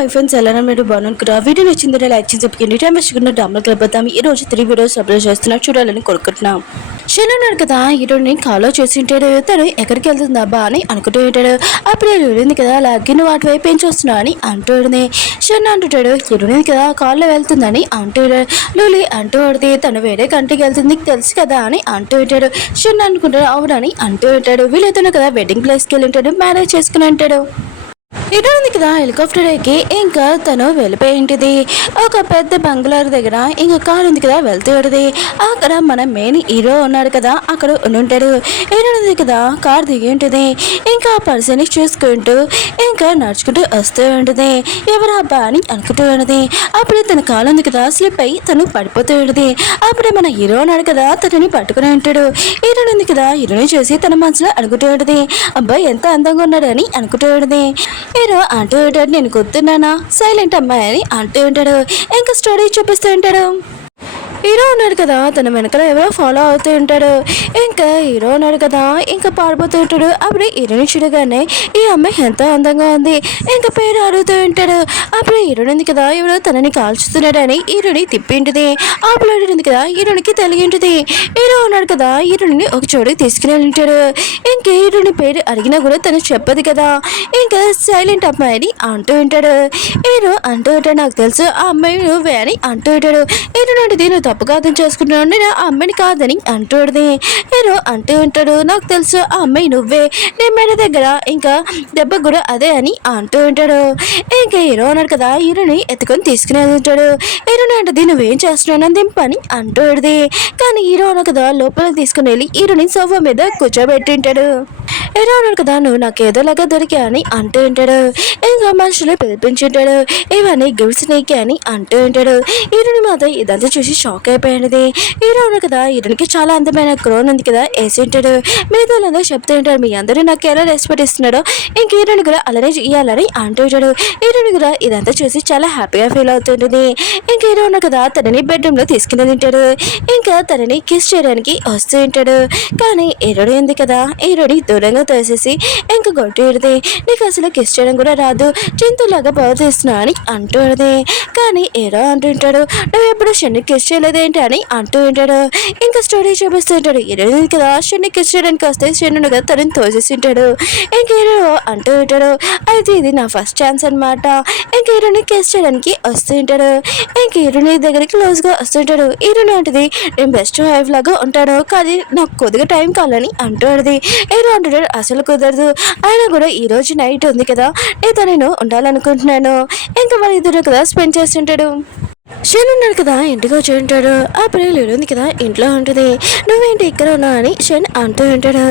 Hi friends, ఎలా మీరు బాగున్నాను. వీడియో నచ్చిందంటే లైక్ చేసి చెప్పండి. టైం వేసుకున్న డామ్లోకి వెళ్ళిపోతాం. ఈ రోజు 3 వీడియోస్ అప్లోడ్ చేస్తున్నా, చూడాలని కోరుకుంటున్నాం. షెన్ అన్నాడు కదా, హీరోని కాలో చేసి ఉంటాడు. తను ఎక్కడికి వెళ్తుంది అబ్బా అని అనుకుంటూ ఉంటాడు. అప్పుడే హీరోయింది కదా, అలాగే నువ్వు అటువైపు ఏం చూస్తున్నావు అని అంటూ ఉంటుంది. షెన్ అంటుంటాడు, హీరోయింది కదా కాల్లో వెళ్తుందని అంటూ లూలి అంటూ ఉంటుంది. తను వేరే కంట్రీకి వెళ్తుంది, నీకు తెలుసు కదా అని అంటూ ఉంటాడు. షెన్ అనుకుంటాడు, అవునని అంటూ ఉంటాడు. వీళ్ళైతే కదా వెడ్డింగ్ ప్లేస్కి వెళ్ళి ఉంటాడు, మ్యారేజ్ చేసుకుని ఉంటాడు. ఇటు ఉంది కదా హెలికాప్టర్ ఎక్కి ఇంకా తను వెళ్ళిపోయింటిది. ఒక పెద్ద బంగ్లా దగ్గర ఇంకా కారు ఉంది కదా వెళ్తూ ఉంటుంది. అక్కడ మన మెయిన్ హీరో ఉన్నాడు కదా, అక్కడ ఉంటాడు. హీరో ఉంది కదా కారు దిగి ఉంటుంది. ఇంకా ఆ పర్సన్ని చూసుకుంటూ ఇంకా నడుచుకుంటూ వస్తూ ఉంటుంది. ఎవరు అబ్బా అని అనుకుంటూ ఉంటుంది. అప్పుడే తన కాలు ఉంది కదా స్లిప్ అయ్యి తను పడిపోతూ ఉంటుంది. అప్పుడే మన హీరో ఉన్నాడు కదా తనని పట్టుకుని ఉంటాడు. హీరో ఉంది కదా హీరోని చూసి తన మనసులో అనుకుంటూ ఉంటుంది, అబ్బాయి ఎంత అందంగా ఉన్నాడు అని అనుకుంటూ ఉంటుంది. హీరో అంటూ ఉంటాడు, నేను గుర్తున్నానా సైలెంట్ అమ్మాయి అని అంటూ ఉంటాడు. ఇంకా స్టోరీ చూపిస్తూ ఉంటాడు. హీరో ఉన్నాడు కదా తన వెనకాల ఎవరో ఫాలో అవుతూ ఉంటాడు. ఇంకా హీరో ఉన్నాడు కదా ఇంకా పారిపోతూ ఉంటాడు. అప్పుడు హీరోని చూడగానే ఈ అమ్మాయి ఎంత అందంగా ఉంది ఇంకా పేరు అడుగుతూ ఉంటాడు. అప్పుడు హీరోని ఉంది కదా ఎవరో తనని కాల్చుతున్నాడని హీరోని తిప్పింటుంది. ఆ పిల్లడు ఉంది కదా హీరోనికి తెలియంటుంది. హీరో ఉన్నాడు కదా హీరోని ఒక చోటుకి తీసుకుని ఉంటాడు. ఇంకా హీరోని పేరు అడిగినా కూడా తను చెప్పదు కదా, ఇంకా సైలెంట్ అమ్మాయి అని అంటూ ఉంటాడు. హీరో అంటూ ఉంటాడు, నాకు తెలుసు ఆ అమ్మాయి నువ్వే అని అంటూ ఉంటాడు. హీరో నువ్వు తప్పుగా అర్థం చేసుకుంటున్నావు, నేను ఆ అమ్మాయిని కాదని అంటూడది. హీరో అంటూ ఉంటాడు, నాకు తెలుసు ఆ అమ్మాయి నువ్వే, నేను మేడ దగ్గర ఇంకా దెబ్బ కూడా అదే అని అంటూ ఉంటాడు. ఇంకా హీరో అన్నాడు కదా హీరోని ఎత్తుకొని తీసుకునే ఉంటాడు. హీరోని అంటే నువ్వేం చేస్తున్నావు దింపని అంటూడది. కానీ హీరో అన్న కదా లోపలికి తీసుకుని వెళ్ళి హీరోని సోఫా మీద కూర్చోబెట్టింటాడు. హీరో అన్నాడు కదా నువ్వు నాకు ఏదోలాగా దొరికా అని అంటూ ఉంటాడు. ఇంకా మనుషులు పిలిపించుంటాడు, ఇవన్నీ గిఫ్ట్స్ నీకే అని అంటూ ఉంటాడు. హీరోని మాత్రం ఇదంతా చూసి షాక్ అయిపోయినది. హీరో ఉన్నాడు కదా హీరోనికి చాలా అందమైన క్రోన్ ఉంది కదా వేసి ఉంటాడు. మిగతా వాళ్ళందరూ చెప్తూ ఉంటాడు, మీ అందరూ నాకు ఎలా రెస్పెక్ట్ ఇస్తున్నాడో ఇంక హీరోని కూడా అలానే ఇవ్వాలని అంటూ ఉంటాడు. హీరోని కూడా ఇదంతా చూసి చాలా హ్యాపీగా ఫీల్ అవుతుంటుంది. ఇంక హీరో ఉన్నాడు కదా తనని బెడ్రూమ్ లో తీసుకుని తింటాడు. ఇంకా తనని కిస్ చేయడానికి వస్తూ ఉంటాడు. కానీ హీరోని ఉంది కదా హీరోని దూరంగా తోసేసి ఇంకా కొట్టేది, నీకు అసలు కిస్ చేయడం కూడా రాదు, జంతువులాగా ప్రవర్తిస్తున్నా అని అంటూ ఉంటుంది. కానీ హీరో అంటుంటాడు, నువ్వు ఎప్పుడు షెన్ని కిస్ చేయలేదేంటి అని అంటూ ఉంటాడు. ఇంకా స్టోరీ చూపిస్తూ ఉంటాడు. హీరో కదా షెన్ని కిస్ చేయడానికి వస్తే షెన్ను కదా తనని తోసేసి ఉంటాడు. ఇంక హీరో అంటూ ఉంటాడు, అయితే ఇది నా ఫస్ట్ ఛాన్స్ అనమాట. ఇంక హీరోని కిస్ చేయడానికి వస్తూ ఉంటాడు. ఇంక హీరోని దగ్గరికి క్లోజ్ గా వస్తుంటాడు. హీరోని అంటది, నేను బెస్ట్ వైఫ్ లాగా ఉంటాను కానీ నాకు కొద్దిగా టైం కావాలని అంటుంది. హీరో అంటాడు, అసలు కుదరదు, అయినా కూడా ఈ రోజు నైట్ ఉంది కదా నీతో నేను ఉండాలనుకుంటున్నాను. ఇంకా వాళ్ళ ఇద్దరు కదా స్పెండ్ చేస్తుంటాడు. షెన్ ఉన్నాడు కదా ఇంటికి వచ్చి ఉంటాడు. ఆ పిల్లలు ఉంది కదా ఇంట్లో ఉంటుంది. నువ్వేంటి ఇక్కడ ఉన్నావు అని షెన్ అంటూ ఉంటాడు.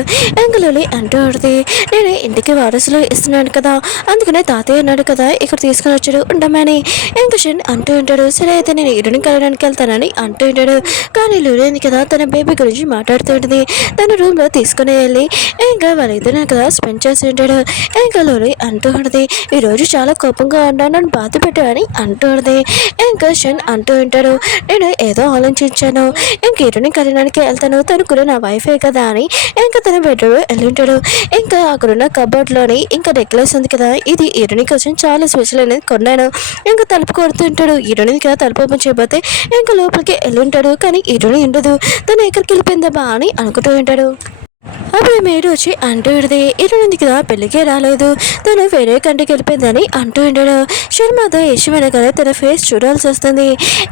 ఇంకా లులి అంటూ ఉంటుంది, నేను ఇంటికి వారసులు ఇస్తున్నాను కదా, అందుకనే తాతయ్య ఉన్నాడు కదా ఇక్కడ తీసుకుని వచ్చాడు ఉండమని. ఇంకా షెన్ అంటూ ఉంటాడు, సరే అయితే నేను ఇరుని కలవడానికి వెళ్తానని అంటూ ఉంటాడు. కానీ లులి ఉంది కదా తన బేబీ గురించి మాట్లాడుతూ ఉంటుంది. తన రూమ్ లో తీసుకుని వెళ్ళి ఇంకా వాళ్ళిద్దరు కదా స్పెండ్ చేస్తూ ఉంటాడు. ఇంకా లులి అంటూ ఉంటుంది, ఈ రోజు చాలా కోపంగా ఉన్నాను, నన్ను బాధ పెట్టాలని అంటూ ఉంటుంది. ఇంకా అంటూ ఉంటాడు, నేను ఏదో ఆలోచించాను, ఇంక ఇరుని కలడానికి వెళ్తాను, తను కూడా నా వైఫే కదా అని ఇంకా తన బెడ్రూమ్ వెళ్ళి ఉంటాడు. ఇంకా అక్కడున్న కబోర్డ్ లోని ఇంకా నెక్లెస్ ఉంది కదా, ఇది ఇరుని కోసం చాలా స్పెషల్ అనేది కొన్నాను. ఇంకా తలుపు కొడుతుంటాడు. ఇరుని కదా తలుపు ఓపెన్ చేయబోతే ఇంకా లోపలికి వెళ్ళి ఉంటాడు. కానీ ఇరుని ఉండదు. తను ఎక్కడికి వెళ్ళిపోయిందా అని అనుకుంటూ ఉంటాడు. అప్పుడు మేడు వచ్చి అంటూ ఉంటుంది, ఇరుంది కదా పెళ్ళికే రాలేదు, తను వేరే కంటికి వెళ్ళిపోయిందని అంటూ ఉంటాడు. శర్మత ఇష్టమైన కదా తన ఫేస్ చూడాల్సి వస్తుంది.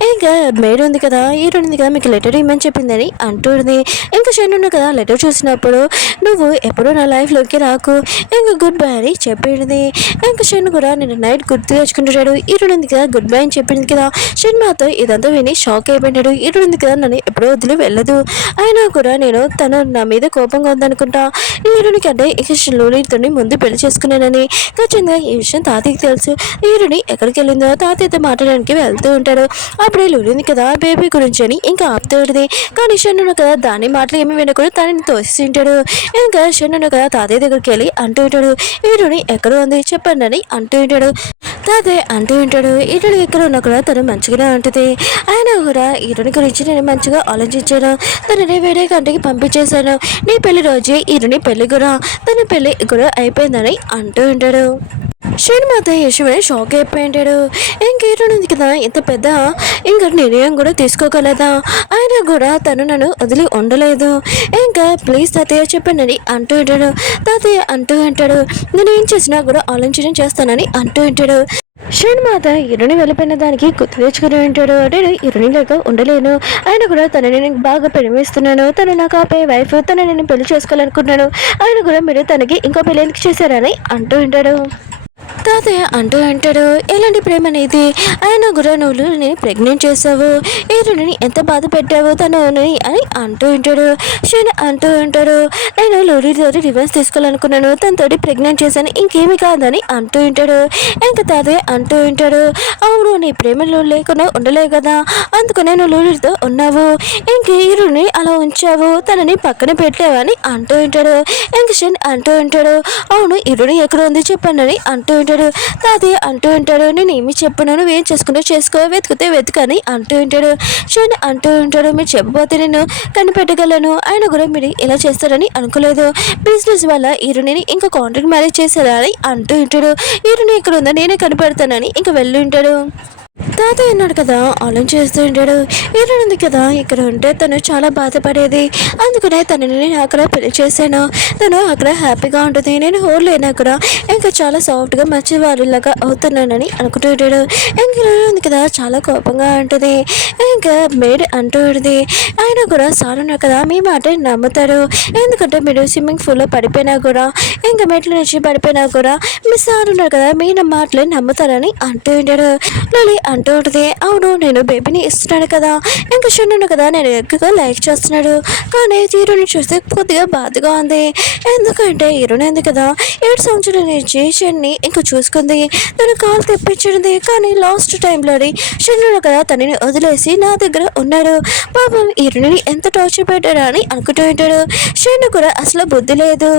ఇంకా మేడు ఉంది కదా ఇరుంది కదా మీకు లెటర్ ఇమ్మని చెప్పిందని అంటుంది. ఇంకా షన్ను కదా లెటర్ చూసినప్పుడు నువ్వు ఎప్పుడూ నా లైఫ్లోకి రాకు, ఇంకా గుడ్ బై అని చెప్పింది. ఇంకా షన్ను కూడా నేను నైట్ గుర్తు తెచ్చుకుంటాడు. ఇరుంది కదా గుడ్ బై అని చెప్పింది కదా. షర్మతో ఇదంతా విని షాక్ అయిపోయినాడు. ఇరుంది కదా నన్ను ఎప్పుడూ వదిలి వెళ్ళదు, అయినా కూడా నేను తను నా మీద కోపంగా ఉందనుకుంటా, హీరోని కంటే ఇక లూలితో ముందు పెళ్లి చేసుకున్నానని. ఖచ్చితంగా ఈ విషయం తాతయ్యకి తెలుసు. హీరోని ఎక్కడికి వెళ్ళిందో తాతయ్యతో మాట్లాడడానికి వెళ్తూ ఉంటాడు. అప్పుడే లూలింది కదా బేబీ గురించి అని ఇంకా ఆపుతూ ఉంటుంది. కానీ షన్ను కదా దాని మాటలు ఏమి వినకుండా తనని తోసి ఉంటాడు. ఇంకా షన్ను కదా తాతయ్య దగ్గరికి వెళ్ళి అంటూ ఉంటాడు, హీరోని ఎక్కడ ఉంది చెప్పండి అని అంటూ ఉంటాడు. తాతయ్య అంటూ ఉంటాడు, హీరోని ఎక్కడ ఉన్నా కూడా తను మంచిగానే ఉంటుంది, అయినా కూడా హీరోని గురించి నేను మంచిగా ఆలోచించాను, తనని వేరే కంటికి పంపించేశాను, నీ పెళ్లి రోజే హీరోని పెళ్లి కూడా తన పెళ్లి కూడా అయిపోయిందని అంటూ ఉంటాడు. శ్రీనిమాత యశమని షాక్ అయిపోయింటాడు. ఇంకేటనుంది కదా ఇంత పెద్ద ఇంకా నిర్ణయం కూడా తీసుకోగలదా, అయినా కూడా తను నన్ను వదిలి ఉండలేదు. ఇంకా ప్లీజ్ తాతయ్య చెప్పండి అంటూ ఉంటాడు. తాతయ్య అంటూ ఉంటాడు, నేను ఏం చేసినా కూడా ఆలోచన చేస్తానని అంటూ ఉంటాడు. శ్రీనిమాత ఇరుని వెళ్ళిపోయిన దానికి గుర్తు తెచ్చుకుని ఉంటాడు. నేను ఇరుని లేక ఉండలేను, ఆయన కూడా తనని నేను బాగా ప్రేమిస్తున్నాను, తను నాకు ఆపే వైఫ్, తనని నేను పెళ్లి చేసుకోవాలనుకుంటున్నాను, ఆయన కూడా మీరు తనకి ఇంకో పెళ్లి చేశారని అంటూ ఉంటాడు. తాతయ్య అంటూ అంటాడు, ఎలాంటి ప్రేమ అనేది, ఆయన కూడా నువ్వు నేను ప్రెగ్నెంట్ చేసావు, ఈ రుణిని ఎంత బాధ పెట్టావు తను అని అంటూ ఉంటాడు. శని అంటూ ఉంటాడు, నేను లూరితోటి రివర్స్ తీసుకోవాలనుకున్నాను, తనతోటి ప్రెగ్నెంట్ చేశాను, ఇంకేమి కాదని అంటూ ఉంటాడు. ఇంకా తాతయ్య అంటూ ఉంటాడు, అవును నీ ప్రేమలో లేకుండా ఉండలేవు కదా, అందుకనే నువ్వు లూరితో ఉన్నావు, ఇంక ఈ రుణి అలా ఉంచావు, తనని పక్కన పెట్టావని అంటూ ఉంటాడు. ఇంక శని అంటూ ఉంటాడు, అవును ఈ రుణి ఎక్కడ ఉంది చెప్పండి అని అంటూ ఉంటాడు. తాతయ్య అంటూ ఉంటాడు, నేను ఏమి చెప్పను, నువ్వేం చేసుకుంటూ చేసుకో, వెతికితే వెతుకని అంటూ ఉంటాడు. శని అంటూ ఉంటాడు, మీరు చెప్పబోతే నేను కనిపెట్టగలను, ఆయన కూడా మీరు ఇలా చేస్తారని అనుకోలేదు, బిజినెస్ వల్ల ఈరుని ఇంకా కాంట్రాక్ట్ మ్యారేజ్ చేశారా అని అంటూ ఉంటాడు. ఈరుని ఇక్కడ ఉందో నేనే కనిపెడతానని ఇంకా వెళ్ళి ఉంటాడు. తాతయ్య ఉన్నాడు కదా ఆలోచిస్తూ ఉంటాడు, ఈరుంది కదా ఇక్కడ ఉంటే తను చాలా బాధపడేది, అందుకనే తనని నేను అక్కడ పెళ్లి చేశాను, తను అక్కడ హ్యాపీగా ఉంటుంది, నేను హోల్ లేను అక్కడ ఇంకా చాలా సాఫ్ట్గా మంచి వాళ్ళలాగా అవుతున్నానని అనుకుంటూ ఉంటాడు. ఇంకా ఉంది కదా చాలా కోపంగా ఉంటుంది. ఇంకా మేడ్ అంటూ ఉంటుంది, ఆయన కూడా సార్ ఉన్నారు కదా మీ మాట నమ్ముతాడు, ఎందుకంటే మీరు స్విమ్మింగ్ పూల్లో పడిపోయినా కూడా ఇంకా మెట్ల నుంచి పడిపోయినా కూడా మీ సార్ ఉన్నారు కదా మీ మాటలే నమ్ముతారని అంటూ ఉంటాడు. లలి అంటూ ఉంటుంది, అవును నేను బేబీని ఇస్తున్నాను కదా, ఇంకా షన్నును కదా నేను ఎక్కువగా లైక్ చేస్తున్నాడు, కానీ హీరోని చూస్తే కొద్దిగా బాధగా ఉంది, ఎందుకంటే హీరోని ఉంది కదా 7 సంవత్సరాల నుంచి షన్ని ఇంకా చూసుకుంది, తను కాలు తెప్పించింది, కానీ లాస్ట్ టైంలోని షన్నును కదా తనని వదిలేసి నా దగ్గర ఉన్నాడు, పాపం హీరోని ఎంత టార్చర్ పెట్టాడు అని అనుకుంటూ ఉంటాడు. షన్ను కూడా అసలు బుద్ధి లేదు,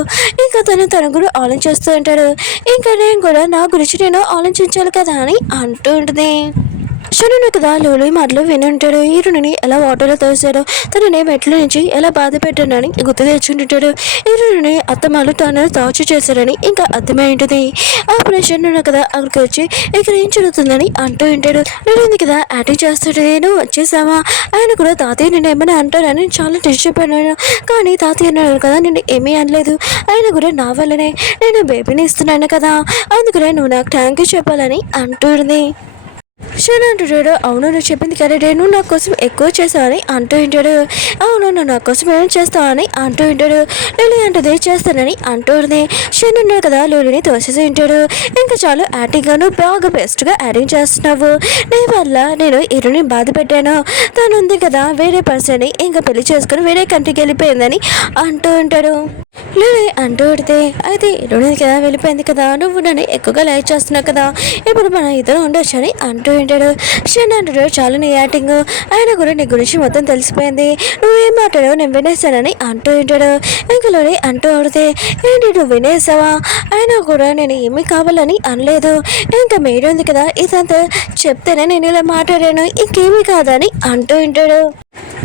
ఇంకా తను కూడా ఆలోచిస్తూ ఉంటాడు, ఇంకా నేను కూడా నా గురించి నేను ఆలోచించాలి కదా అని అంటూ ఉంటుంది. శనును కదా లూలు మాటలు విని ఉంటాడు, ఈరుని ఎలా వాటర్లో తోసాడో, తనని మెట్ల నుంచి ఎలా బాధ పెట్టానని గుర్తు తెచ్చుకుంటుంటాడు. ఈరుని అత్తమాలు తను తాచు చేశాడని ఇంకా అర్థమై ఉంటుంది. అప్పుడు శనును కదా అక్కడికి వచ్చి ఇక్కడ ఏం జరుగుతుందని అంటూ ఉంటాడు. నేను కదా యాక్టింగ్ చేస్తాడు, నేను వచ్చేసావా, ఆయన కూడా తాతయ్య నేను ఏమైనా అంటారని చాలా టెస్ట్ చెప్పాను, కానీ తాతయ్య అన్నాడు కదా నేను ఏమీ అనలేదు, ఆయన కూడా నా వల్లనే నేను బేబీని ఇస్తున్నాను కదా, అందుకనే నువ్వు నాకు థ్యాంక్ యూ చెప్పాలని అంటుంది. శని అంటాడు, అవును నువ్వు చెప్పింది కరెక్టే, నువ్వు నా కోసం ఎక్కువ చేస్తావని అంటూ ఉంటాడు. అవును నువ్వు నా కోసం ఏమైనా చేస్తావని అంటూ ఉంటాడు. లూలి అంటది చేస్తానని అంటూ ఉంది. శని ఉన్నాడు కదా లూలిని తోసేసి ఉంటాడు. ఇంకా చాలు యాక్టింగ్గా నువ్వు బాగా బెస్ట్గా యాక్టింగ్ చేస్తున్నావు, నీ వల్ల నేను ఇరుని బాధ పెట్టాను, తను ఉంది కదా వేరే పర్సన్ని ఇంకా పెళ్లి చేసుకుని వేరే కంట్రీకి వెళ్ళిపోయిందని అంటూ ఉంటాడు. లూలి అంటూ ఉడితే అయితే ఇరుని కదా వెళ్ళిపోయింది కదా, నువ్వు నన్ను ఎక్కువగా లైక్ చేస్తున్నావు కదా, ఇప్పుడు మన ఇద్దరు ఉండొచ్చు అని అంటూ ఉంటాడు. శని అంటాడు, చాలా నీ యాక్టింగ్, ఆయన కూడా నీ గురించి మొత్తం తెలిసిపోయింది, నువ్వేం మాట్లాడావు నేను వినేసానని అంటూ ఉంటాడు. ఇంకా లోని అంటూ ఆడితే ఏంటి నువ్వు వినేసావా, అయినా కూడా నేను ఏమీ కావాలని అనలేదు, ఇంకా మేడ ఉంది కదా ఇదంతా చెప్తేనే నేను ఇలా మాట్లాడాను, ఇంకేమీ కాదని అంటూ ఉంటాడు.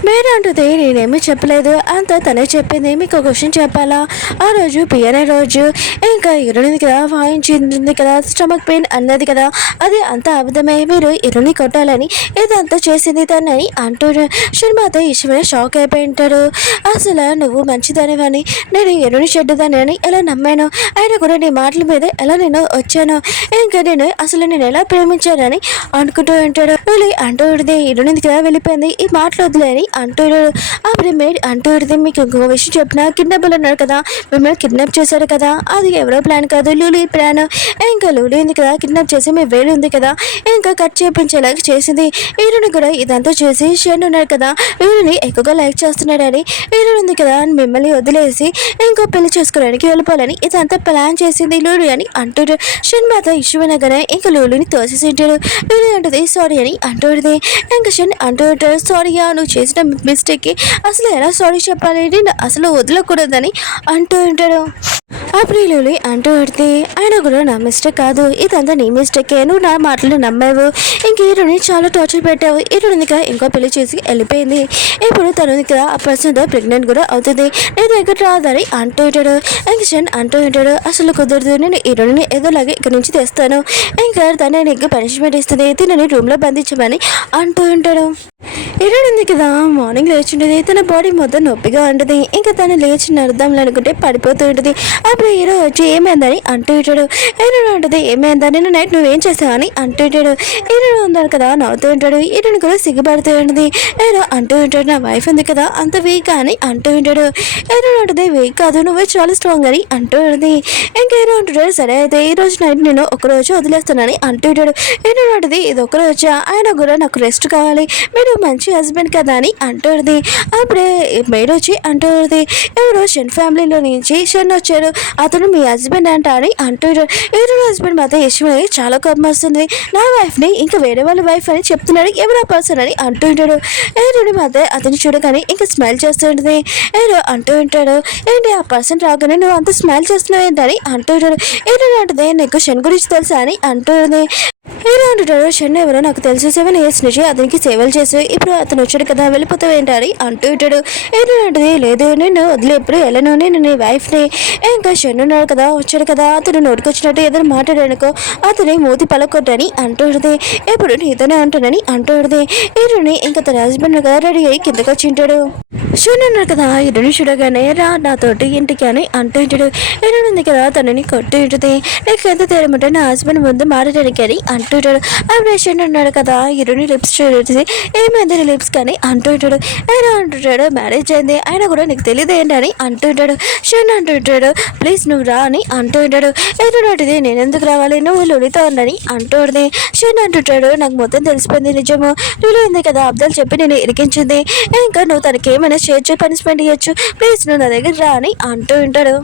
మేడ అంటుంది, నేనేమీ చెప్పలేదు, అంతా తనే చెప్పింది, మీకు క్వశ్చన్ చెప్పాలా, ఆ రోజు పియనే రోజు ఇంకా ఇరుని కదా వాయించింది కదా స్టమక్ పెయిన్ అన్నది కదా, అది అంత అబద్ధమే, మీరు ఇరుని కొట్టాలని ఇదంతా చేసింది తనని అంటూ శర్మాత ఈశ్వర షాక్ అయిపోయి ఉంటాడు. అసలు నువ్వు మంచిదానివని నేను ఇరుని చెడ్డదాని అని ఎలా నమ్మాను, అయినా కూడా నీ మాటల మీద ఎలా నేను వచ్చాను, ఇంకా నేను అసలు నేను ఎలా ప్రేమించానని అనుకుంటూ ఉంటాడు. అంటూ ఉంటుంది, ఇరుని కదా వెళ్ళిపోయింది, ఈ మాటలు వదిలేని అంటాడు. అప్పుడు మేడ్ అంటూ ఉంటుంది, మీకు ఇంకో విషయం చెప్పిన కిడ్నాపర్లు ఉన్నారు కదా మిమ్మల్ని కిడ్నాప్ చేశారు కదా, అది ఎవరో ప్లాన్ కాదు లూలి ప్లాన్, ఇంకా లూలి ఉంది కదా కిడ్నాప్ చేసి మీ వేలు ఉంది కదా ఇంకా కట్ చేయించేలాగా చేసింది, వీరుని కూడా ఇదంతా చేసి షెన్ ఉన్నారు కదా వీరుని ఎక్కువగా లైక్ చేస్తున్నాడని, వీరుని ఉంది కదా మిమ్మల్ని వదిలేసి ఇంకో పెళ్లి చేసుకోవడానికి వెళ్ళిపోవాలని ఇదంతా ప్లాన్ చేసింది లూలి అని అంటాడు. షెన్ మాత ఇష్యూ అనగానే ఇంకా లూలిని తోసేసి ఉంటాడు. లూలి అంటుంది సారీ అని అంటుంది, ఇంకా షెన్ అంటూ ఉంటాడు, సారీయా నువ్వు చేసిన చేసిన మిస్టేక్కి అసలు ఎలా సారీ చెప్పాలి, నేను అసలు వదలకూడదని అంటూ ఉంటాడు. అప్పుడు లూలి అంటూ పడితే ఆయన కూడా నా మిస్టేక్ కాదు, ఇదంతా నీ మిస్టేకే, నువ్వు నా మాటలు నమ్మావు, ఇంక హీరోని చాలా టార్చర్ పెట్టావు, హీరోని ఇంకో పెళ్లి చేసి వెళ్ళిపోయింది, ఇప్పుడు తను ఆ పర్సన్ ప్రెగ్నెంట్ కూడా అవుతుంది, నీ దగ్గర రాదని అంటూ ఉంటాడు. ఇంక షన్ అంటూ ఉంటాడు అసలు కుదరదు, నేను హీరోని ఏదోలాగే ఇక్కడ నుంచి తెస్తాను, ఇంకా తను నీకు పనిష్మెంట్ ఇస్తుంది, తినని రూమ్లో బంధించమని అంటూ ఉంటాడు. హీరోయిన్ ఉంది కదా మార్నింగ్ లేచిండేది, తన బాడీ మొత్తం నొప్పిగా ఉంటుంది, ఇంకా తను లేచి నడుద్దాంలు అనుకుంటే పడిపోతూ ఉంటుంది. అప్పుడు హీరో వచ్చి ఏమైందని అంటూ ఉంటాడు. హీరోయిన్ ఉంటుంది ఏమైందా, నేను నైట్ నువ్వేం చేసావని అంటూ ఉంటాడు. హీరోయిన్ ఉన్నాడు కదా నవ్వుతూ ఉంటాడు. హీరోయిన్ కూడా సిగ్గుపడుతూ ఉంటుంది. హీరో అంటూ ఉంటాడు నా వైఫ్ ఉంది కదా అంత వీక్ అని అంటూ ఉంటాడు. హీరోయిన్ ఉంటుంది వీక్ కాదు, నువ్వే చాలా స్ట్రాంగ్ అని అంటూ ఉంటుంది. ఇంకా హీరో అంటుంటాడు సరే అయితే ఈ రోజు నైట్ నేను ఒకరోజు వదిలేస్తానని అంటూ ఉంటాడు. హీరోయిన్ ఉంటుంది ఇది ఒకరోజు, ఆయన కూడా నాకు రెస్ట్ కావాలి, మీరు మంచి హస్బెండ్ కదా అని అంటుంది. అప్పుడే మేడ్ వచ్చి అంటుంది ఎవరు షన్ ఫ్యామిలీలో నుంచి షన్ వచ్చారు, అతను మీ హస్బెండ్ అంట అని అంటున్నాడు. ఎవరు హస్బెండ్ మాత్రం యశ్వని చాలా కోపం వస్తుంది, నా వైఫ్ని ఇంకా వేరే వాళ్ళ వైఫ్ అని చెప్తున్నాడు, ఎవరు ఆ పర్సన్ అని అంటుంటాడు. ఎవరు మాత్రం అతను చూడగానే ఇంకా స్మైల్ చేస్తూ ఉంటుంది. ఎవరు అంటూ ఉంటాడు ఏంటి ఆ పర్సన్ రాగానే నువ్వు అంత స్మైల్ చేస్తున్నావు ఏంటని అంటుంటాడు. ఎవరు అంటే నీకు షన్ గురించి తెలుసా అని అంటుంది. హీరో అంటుంటాడు షన్ ఎవరో నాకు తెలుసు, 7 years నుంచి అతనికి సేవలు చేసి ఇప్పుడు అతను వచ్చాడు కదా వెళ్ళిపోతావు ఏంటని అంటూ ఉంటాడు. హీరో అంటుంది లేదు నేను వదిలే ఎప్పుడు వెళ్ళను, నేను నీ వైఫ్ని, ఇంకా షన్ ఉన్నాడు కదా వచ్చాడు కదా అతను నోటికొచ్చినట్టు ఏదైనా మాట్లాడానుకో అతని మూతి పలకొట్టని అంటూ ఉంటుంది. ఎప్పుడు నీతోనే అంటానని అంటూ ఉంటుంది. హీరోని ఇంకా తన హస్బెండ్ కదా రెడీ అయ్యి కిందకు వచ్చి ఉంటాడు. షన్ ఉన్నాడు కదా హీరోని చూడగానే రా నాతోటి ఇంటికి అని అంటూ ఉంటాడు. హీరో ఉంది కదా తనని కొట్టి ఉంటుంది. నీకు ఎంత తేరమంటే నా హస్బెండ్ ముందు మారడానికి అని అంటుంటాడు. ఆ షన్ ఉన్నాడు కదా హీరోని లిప్స్ చూసి ఏమైంది నీ లిప్స్ కానీ అంటుంటాడు. ఆయన అంటుంటాడు మ్యారేజ్ అయింది ఆయన కూడా నీకు తెలియదు ఏంటని అంటుంటాడు. షన్ అంటుంటాడు ప్లీజ్ నువ్వు రా అని అంటుంటాడు. ఎదురుంటిది నేను ఎందుకు రావాలి, నువ్వు లులితో ఉందని అంటుంది. షన్ అంటుంటాడు నాకు మొత్తం తెలిసిపోయింది నిజము, లులి ఉంది కదా అబ్దాలు చెప్పి నేను ఇరికించింది, ఇంకా నువ్వు తనకి ఏమైనా చేయొచ్చు పనిష్మెంట్ ఇవ్వచ్చు, ప్లీజ్ నువ్వు నా దగ్గర రా అని అంటూ ఉంటాడు.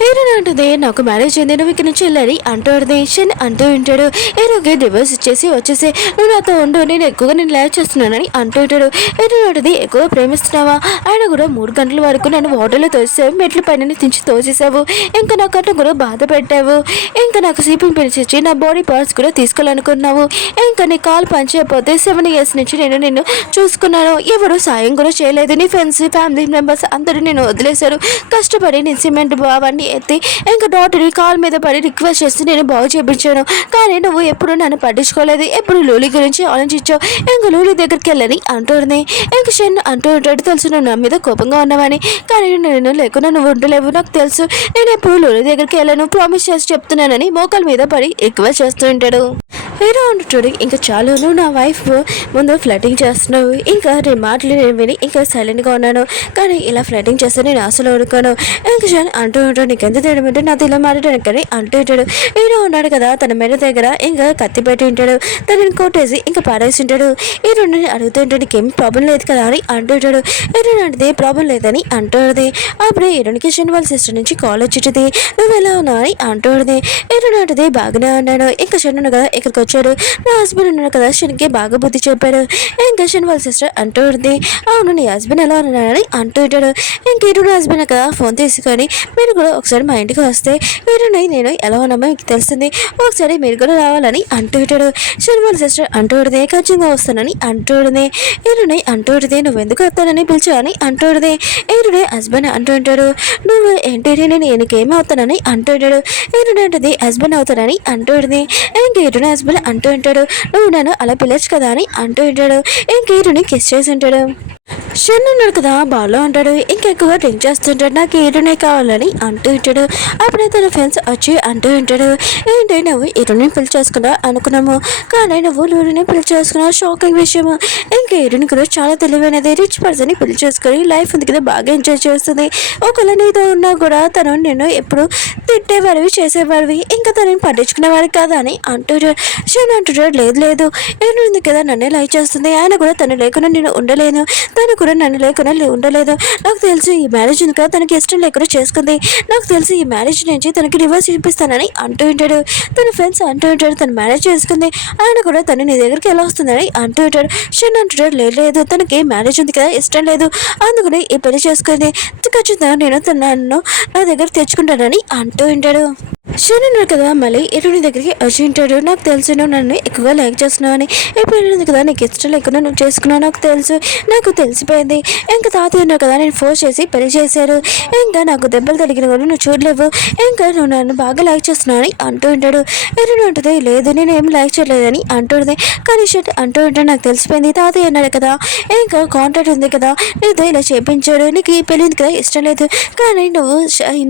హీరోయిన్ అంటుంది నాకు మ్యారేజ్ అయింది నువ్వు ఇక్కడ నుంచి వెళ్ళాలి అంటుంది. షన్ అంటూ ఉంటాడు హీరోకి డివోర్స్ ఇచ్చేసి వచ్చేసి నువ్వు నాతో ఉండు, నేను ఎక్కువగా నేను లైవ్ చేస్తున్నానని అంటూ ఉంటాడు. హీరోయిన్ అంటుంది ఎక్కువ ప్రేమిస్తున్నావా, ఆయన కూడా 3 గంటల వరకు నన్ను వాటర్లో తోసేసావు, మెట్ల పైన తించి తోసేసావు, ఇంకా నా కట్ట కూడా బాధ పెట్టావు, ఇంకా నాకు సీపింగ్ పిలిచి నా బాడీ పార్ట్స్ కూడా తీసుకోవాలనుకున్నావు, ఇంకా నీ కాలు పనిచేయకపోతే 7 years నుంచి నేను నిన్ను చూసుకున్నాను, ఎవరు సాయం కూడా చేయలేదు, నీ ఫ్రెండ్స్ ఫ్యామిలీ మెంబర్స్ అందరూ నేను వదిలేశారు, కష్టపడి నేను సిమెంట్ అవన్నీ ఎత్తి ఇంకా డాక్టర్ని కాల్ మీద పడి రిక్వెస్ట్ చేసి నేను బాగు చేయించాను, కానీ నువ్వు ఎప్పుడు నన్ను పట్టించుకోలేదు, ఎప్పుడు లూలి గురించి ఆలోచించావు, ఇంకా లూలి దగ్గరికి వెళ్ళని అంటుంది. ఇంకా షన్ అంటూ ఉంటాడు తెలుసు నువ్వు నా మీద కోపంగా ఉన్నావని, కానీ నేను లేకుండా నువ్వు ఉండలేవు, నాకు తెలుసు, నేను ఎప్పుడు లూలి దగ్గరికి వెళ్ళను, ప్రామిస్ చేసి చెప్తున్నానని మోకాల మీద పడి రిక్వెస్ట్ చేస్తూ ఉంటాడు. హీరో అంటుంటాడు ఇంకా చాలు నువ్వు నా వైఫ్ ముందు ఫ్లటింగ్ చేస్తున్నావు, ఇంకా నేను మాటలు నేను విని ఇంకా సైలెంట్గా ఉన్నాను, కానీ ఇలా ఫ్లటింగ్ చేస్తే నేను అసలు ఊరుకోను. ఇంకా షన్ అంటూ ఉంటాడు నీకు ఎంత తేడమంటే నాతో ఇలా మాట్లాడాను కానీ అంటూ ఉంటాడు. హీరో ఉన్నాడు కదా తన మెడ దగ్గర ఇంకా కత్తి పెట్టి ఉంటాడు, తనని కొట్టేసి ఇంకా పారేసి ఉంటాడు. హీరోని అడుగుతూ ఉంటాడు నీకేం ప్రాబ్లం లేదు కదా అని అంటూ ఉంటాడు. హీరో అంటే ప్రాబ్లం లేదని అంటుంది. అప్పుడే హీరోనికి షన్ వాళ్ళ సిస్టర్ నుంచి కాల్ వచ్చింది, నువ్వు ఎలా ఉన్నావు అని అంటుంది. హీరో అంటుంది బాగానే ఉన్నాను, ఇంకా షన్ ఉన్నాడు కదా ఇక్కడికి వచ్చాడు, నా హస్బెండ్ ఉన్నాడు కదా షన్కి బాగా బుద్ధి చెప్పాడు, ఇంకా షన్ వాళ్ళ సిస్టర్ అంటూ ఉంటుంది అవును నీ హస్బెండ్ ఎలా ఉన్నాడని అంటూ ఉంటాడు. ఇంక హీరో హస్బెండ్ కదా ఫోన్ తీసుకొని మీరు కూడా ఒకసారి మా ఇంటికి వస్తే హీరోని నేను ఎలా ఉన్నామో మీకు తెలుస్తుంది, ఒకసారి మీరు కూడా రావాలని అంటూ ఉంటాడు. షన్ వాళ్ళ సిస్టర్ అంటూ ఉంటుంది ఖచ్చితంగా వస్తానని అంటూ ఉంటుంది. హీరోని అంటూ ఉంటుంది నువ్వు ఎందుకు వస్తానని పిలిచావని అంటూ ఉంటుంది. హీరోని హస్బెండ్ అంటూ ఉంటాడు నువ్వు ఏంటి నేను ఈయనకేమి అవుతానని అంటూ ఉంటాడు. హీరోని అంటుంది హస్బెండ్ అవుతానని అంటూ ఉంటుంది. ఇంక హీరోని హస్బెండ్ అంటూ ఉంటాడు నువ్వు నన్ను అలా పిలవచ్చు కదా అని అంటూ ఉంటాడు. ఇంక హీరోని కిస్ చేసి ఉంటాడు. షన్ ఉన్నాడు కదా బాలో అంటాడు ఇంకెక్కువ డ్రింక్ చేస్తుంటాడు, నాకు హీరోనే కావాలని అంటూ ఉంటాడు. అప్పుడే తన ఫ్రెండ్స్ వచ్చి అంటూ ఉంటాడు ఏంటి నువ్వు హీరోని పిలిచి చేసుకున్నావు అనుకున్నాము, కానీ నువ్వు లూరిని పిలిచి చేసుకున్నావు, షాకింగ్ విషయము. ఇంకా హీరోని కూడా చాలా తెలివైనది, రిచ్ పర్సన్ ని పిలిచి చేసుకుని లైఫ్ ఉంది కదా బాగా ఎంజాయ్ చేస్తుంది, ఒకవేళ నీతో ఉన్నా కూడా తను నేను ఎప్పుడు తిట్టేవాడివి చేసేవాడివి, ఇంకా తనని పట్టించుకునేవాడు కదా అని అంటాడు. షన్ అంటాడు లేదు లేదు హీరో ఉంది కదా నన్నే లైక్ చేస్తుంది, ఆయన కూడా తను లేకుండా నేను ఉండలేను, తను కూడా నన్ను లేకుండా ఉండలేదు. నాకు తెలుసు ఈ మ్యారేజ్ ఇంకా తనకి ఇష్టం లేకుండా చేసుకుంది. నాకు తెలిసి ఈ మ్యారేజ్ నుంచి తనకి రివర్స్ చూపిస్తానని అంటూ ఉంటాడు. తన ఫ్రెండ్స్ అంటూ ఉంటాడు తను మ్యారేజ్ చేసుకుంది, ఆయన కూడా తను నీ దగ్గరికి ఎలా వస్తుందని అంటూ ఉంటాడు. షన్ అంటుంటాడు, లేదు తనకి మ్యారేజ్ ఉంది కదా, ఇష్టం లేదు, అందుకని ఈ పెళ్లి చేసుకుంది, ఖచ్చితంగా నేను నన్ను నా దగ్గర తెచ్చుకుంటానని అంటూ ఉంటాడు. షన్ ఉన్నాడు కదా, మళ్ళీ ఇరుని దగ్గరికి వచ్చి ఉంటాడు. నాకు తెలుసు నువ్వు నన్ను ఎక్కువగా లైక్ చేస్తున్నావు అని, ఇప్పుడు ఉంది కదా నీకు ఇష్టం లేకుండా నువ్వు చేసుకున్నావు, నాకు తెలిసిపోయింది. ఇంకా తాతయ్య ఉన్నావు కదా, నేను ఫోర్స్ చేసి పెళ్లి చేశారు, ఇంకా నాకు దెబ్బలు తగిలిన కూడా నువ్వు చూడలేవు, ఇంకా నువ్వు నన్ను బాగా లైక్ చేస్తున్నావు అని అంటూ ఉంటాడు. ఇరుని ఉంటుంది, లేదు నేను ఏం లైక్ చేయలేదని అంటుంది. కానీ షట్ అంటూ ఉంటాడు, నాకు తెలిసిపోయింది, తాతయ్య అన్నాడు కదా, ఇంకా కాంటాక్ట్ ఉంది కదా, నీతో ఇలా చేపించాడు, నీకు ఈ పెళ్ళి ఉంది కదా ఇష్టం లేదు, కానీ నువ్వు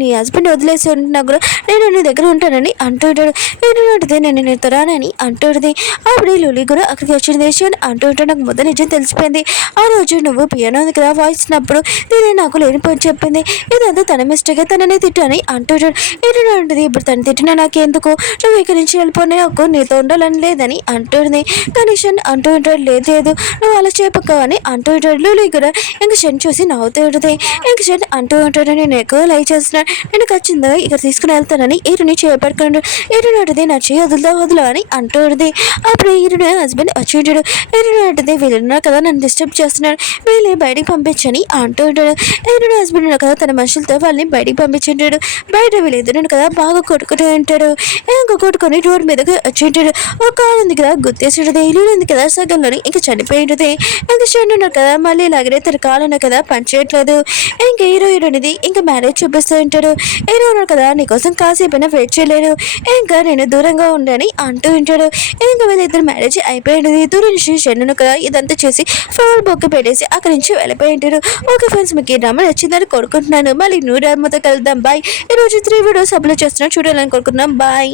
నీ హస్బెండ్ వదిలేసి ఉంటున్నా కూడా నేను నీ దగ్గర ఉంటానని అంటుంటాడు. ఏంటంటే నేను నీతో రానని అంటుంది. అప్పుడు లూలి కూడా అక్కడికి వచ్చింది. షన్ అంటూ ఉంటాడు, నాకు మొదటి నిజం తెలిసిపోయింది, ఆ రోజు నువ్వు పియానో ఉంది కదా వాయిస్తున్నప్పుడు నేను నాకు లేనిపోయి చెప్పింది, ఇదంతా తన మిస్టేక్, తనని తిట్టని అంటుంటాడు. ఏంటంటే ఇప్పుడు తను తిట్టినా నాకెందుకు, నువ్వు ఇక్కడి నుంచి వెళ్ళిపోయి నాకు నీతో ఉండాలని లేదని అంటుంది. కానీ షన్ అంటూ ఉంటాడు, లేదు నువ్వు అలా చెప్పకు అని అంటూ ఉంటాడు. లూలి కూడా ఇంక షన్ చూసి నవ్వుతూ ఉంటుంది. ఇంక షన్ అంటూ ఉంటాడు, నేను ఎక్కువ లైక్ చేస్తున్నాను, నేను ఖచ్చితంగా ఇక్కడ తీసుకుని వెళ్తానని ఈరుని చేపట్టుకున్నాడు. ఈరుని అంటుంది, నా చేయి వదులు అని అంటుంది. అప్పుడు ఈరుని హస్బెండ్ వచ్చి ఉంటాడు. ఈరుని అంటుంది, వీళ్ళున్నారు కదా నన్ను డిస్టర్బ్ చేస్తున్నాడు, వీళ్ళని బయటికి పంపించని అంటూ ఉంటాడు. ఈరుని హస్బెండ్ ఉన్నారు కదా తన మనుషులతో వాళ్ళని బయటికి పంపించుంటాడు. బయట వీళ్ళిద్దరు కదా బాగా కొట్టుకుంటూ ఉంటాడు. ఇంకా కొట్టుకొని రోడ్ మీదకి వచ్చి ఉంటాడు. ఒక కాలు ఉంది కదా గుర్తేసి ఉంటుంది, ఇల్లు ఉంది కదా సగంలోని ఇంకా చనిపోయి ఉంటుంది. ఇంకా చెండు ఉన్నారు కదా మళ్ళీ ఇలాగనే తన కాలు ఉన్నారు కదా పనిచేయట్లేదు. ఇంకా హీరో అనేది ఇంకా మ్యారేజ్ చూపిస్తూ ఉంటాడు. హీరో ఉన్నారు కదా నీకోసం కాసేపైనా వెయిట్ చేయలేరు, ఇంకా నేను దూరంగా ఉండని అంటూ ఉంటాడు. ఇంకా వీళ్ళిద్దరు మ్యారేజ్ అయిపోయింది. దూరం నుంచి చెన్నును కదా ఇదంతా చేసి ఫ్లవర్ బొక్క పెట్టేసి అక్కడి నుంచి వెళ్ళిపోయి ఉంటాడు. ఓకే ఫ్రెండ్స్, మీకు ఈ డ్రామా నచ్చిందని కోరుకుంటున్నాను. మళ్ళీ న్యూ డ్రామాతో కలుద్దాం. బాయ్. ఈరోజు 3 వీడియోస్ అప్లోడ్ చేస్తున్నాను, చూడాలని కోరుకుంటున్నాం. బాయ్.